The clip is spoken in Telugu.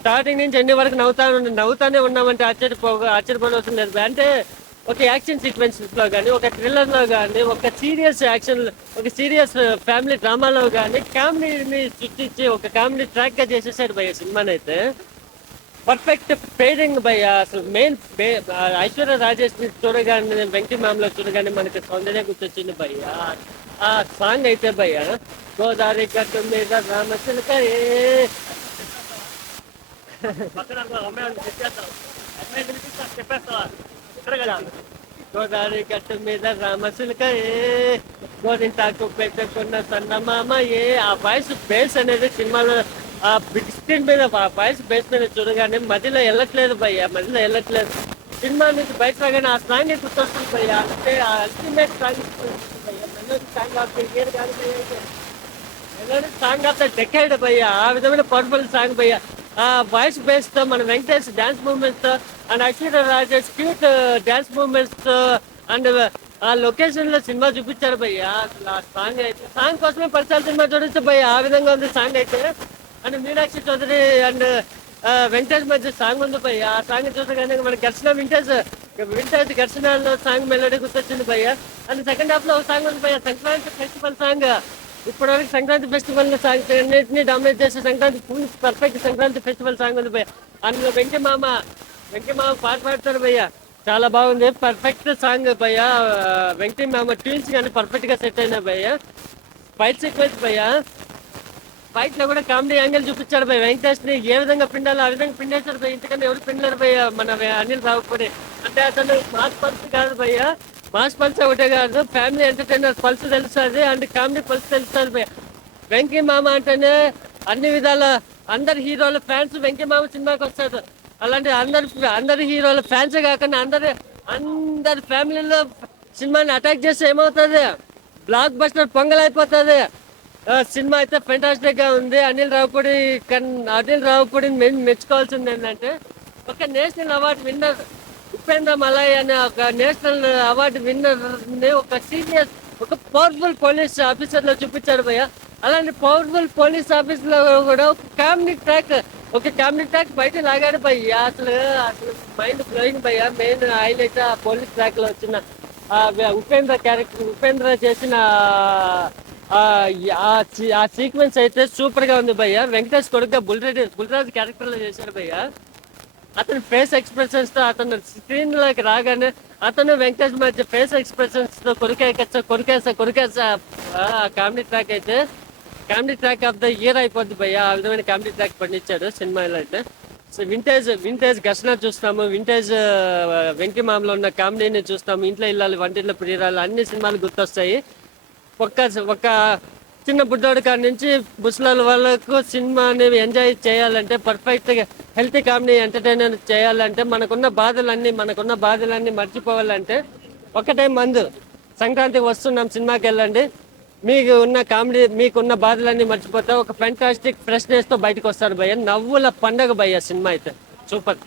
స్టార్టింగ్ నుంచి ఎండింగ్ వరకు నవ్వుతానే ఉన్నామంటే ఆశ్చర్యపోవడం లేదు భయ్య. అంటే ఒక యాక్షన్ సీక్వెన్స్ లో కానీ, ఒక థ్రిల్లర్ లో కానీ, ఒక సీరియస్ యాక్షన్, ఒక సీరియస్ ఫ్యామిలీ డ్రామాలో కానీ కామెడీని సృష్టించి ఒక కామెడీ ట్రాక్ గా చేసేసాడు భయ్య సినిమాని అయితే. పర్ఫెక్ట్ పేరింగ్ భయ్య. అసలు మెయిన్ ఐశ్వర్య రాజేష్ ని చూడగానే, వెంకీ మ్యామ్ లో చూడగానే మనకి సౌందర్య గుర్తొచ్చింది భయ్య. ఆ సాంగ్ అయితే భయ్య, గోదావరి గట్టు మీద రామచిలకరే. గోదావరి గట్టు మీద రామచిలకరే, గోరింటాకు పెట్టుకున్న సన్నమామయే. ఆ వాయిస్ బేస్ అనేది సినిమాలో ఆ బిగ్ స్క్రీన్ మీద ఆ వాయిస్ బేస్ మీద చూడగానే మధ్యలో వెళ్ళట్లేదు భయ్య, మధ్యలో వెళ్ళట్లేదు. సినిమా నుంచి బయట రాగానే ఆ సాంగ్ గుర్తొస్తుంది భయ్య. అంటే ఆ అల్టిమేట్ సాంగ్ భయ్య. Melody song of the year కానీ భయ్య, melody song of the decade భయ్య. ఆ విధమైన పవర్ఫుల్ సాంగ్ భయ్య. ఆ వాయిస్ బేస్ తో మన వెంకటేష్ డాన్స్ మూవ్మెంట్స్ తో and Aishwarya Rajesh cute dance movements తో అండ్ ఆ లొకేషన్ లో సినిమా చూపించారు భయ్య. అసలు ఆ సాంగ్ అయితే, సాంగ్ కోసమే పరిసరాల సినిమా చూడొచ్చు భయ్య. ఆ విధంగా ఉంది సాంగ్ అయితే. అండ్ మీనాక్షి చౌదరి అండ్ వెంకటేష్ మధ్య సాంగ్ ఉంది భయ్య. ఆ సాంగ్ చూసగానే మన ఘర్షణ వింటేజ్ ఘర్షణలో సాంగ్ మెలోడీ గుర్తొచ్చింది భయ్య. అండ్ సెకండ్ హాఫ్ లో ఒక సాంగ్ ఉంది భయ్య, సంక్రాంతి ఫెస్టివల్ సాంగ్. ఇప్పటివరకు సంక్రాంతి ఫెస్టివల్ సాంగ్ అన్నింటినీ డామినేట్ చేసే Sankranti full perfect Sankranti festival song ఉంది భయ్య. అందులో వెంకీ మామ పాట పాడతారు భయ్య. చాలా బాగుంది, పర్ఫెక్ట్ సాంగ్ భయ్య. వెంకీ మామ ట్యూన్స్ కానీ పర్ఫెక్ట్ గా సెట్ అయినా భయ్య. ఫైట్ సీక్వెన్స్ భయ్య, ఫైట్ లో కూడా కామెడీ యాంగిల్ చూపించాడు భయ్య. వెంకటేష్ ని ఏ విధంగా పిండాలో ఆ విధంగా పిండేశాడు భయ్య. ఇంతకన్నా ఎవరు పిండలేరు భయ్య మన అనిల్ రావుపూడి. అంటే అతను మాస్ పల్స్ కాదు భయ్య, మాస్ పల్స్ ఒకటే కాదు, ఫ్యామిలీ ఎంటర్టైనర్ పల్స్ తెలుస్తుంది అండ్ కామెడీ పల్స్ తెలుస్తుంది భయ్య. వెంకీ మామ అంటేనే అన్ని విధాల అందరి హీరోల ఫ్యాన్స్ వెంకీ మామ సినిమాకి వస్తారు. అలాంటి అందరి హీరోల ఫ్యాన్స్ కాకుండా అందరి ఫ్యామిలీలో సినిమాని అటాక్ చేస్తే ఏమవుతుంది, బ్లాక్ బస్టర్ పొంగల్ అయిపోతుంది. సినిమా అయితే ఫెంటాస్టిక్ గా ఉంది. అనిల్ రావుపూడిని మెచ్చుకోవాల్సింది ఏంటంటే, ఒక national award winner Upendra Malay అనే ఒక నేషనల్ అవార్డు విన్నర్ ని ఒక పవర్ఫుల్ పోలీస్ ఆఫీసర్ లో చూపించాడు భయ్య. అలాంటి పవర్ఫుల్ పోలీస్ ఆఫీసర్ లో కూడా ఒక కామెడీ ట్రాక్ బయట లాగాడు భయ్య. అసలు మైండ్ బ్లోయింగ్ భయ్య. మెయిన్ హైలైట్ ఆ పోలీస్ ట్రాక్ లో వచ్చిన ఉపేంద్ర చేసిన ఆ సీక్వెన్స్ అయితే సూపర్ గా ఉంది భయ్య. వెంకటేష్ కొడుకుగా బుల్రాజ్ క్యారెక్టర్ లో చేశాడు భయ్య. అతని ఫేస్ ఎక్స్ప్రెషన్స్ తో, అతను స్క్రీన్ లోకి రాగానే అతను వెంకటేష్ మధ్య ఫేస్ ఎక్స్ప్రెషన్స్ తో కొరికేసా comedy track of the year అయిపోద్ది భయ్య. ఆ విధమైన కామెడీ ట్రాక్ పండించాడు సినిమాలో అయితే. సో వింటేజ్ ఘర్షణ చూస్తాము, వింటేజ్ వెంకీ మామలో ఉన్న కామెడీని చూస్తాము, ఇంట్లో ఇల్లాలి వంటింట్లో ప్రియురాలు అన్ని సినిమాలు గుర్తొస్తాయి. ఒక చిన్న బుడ్డోడి కాడి నుంచి ముసలాల వాళ్ళకు సినిమాని ఎంజాయ్ చేయాలంటే, పర్ఫెక్ట్ గా హెల్తీ కామెడీ ఎంటర్టైనర్ చేయాలంటే, మనకున్న బాధలన్నీ మర్చిపోవాలంటే ఒకటే మందు, సంక్రాంతికి వస్తున్నాం సినిమాకి వెళ్ళండి. మీకున్న బాధలన్నీ మర్చిపోతా ఒక ఫెంటాస్టిక్ ఫ్రెష్నెస్ తో బయటకు వస్తారు భయ్య. నవ్వుల పండగ భయ్య సినిమా అయితే సూపర్.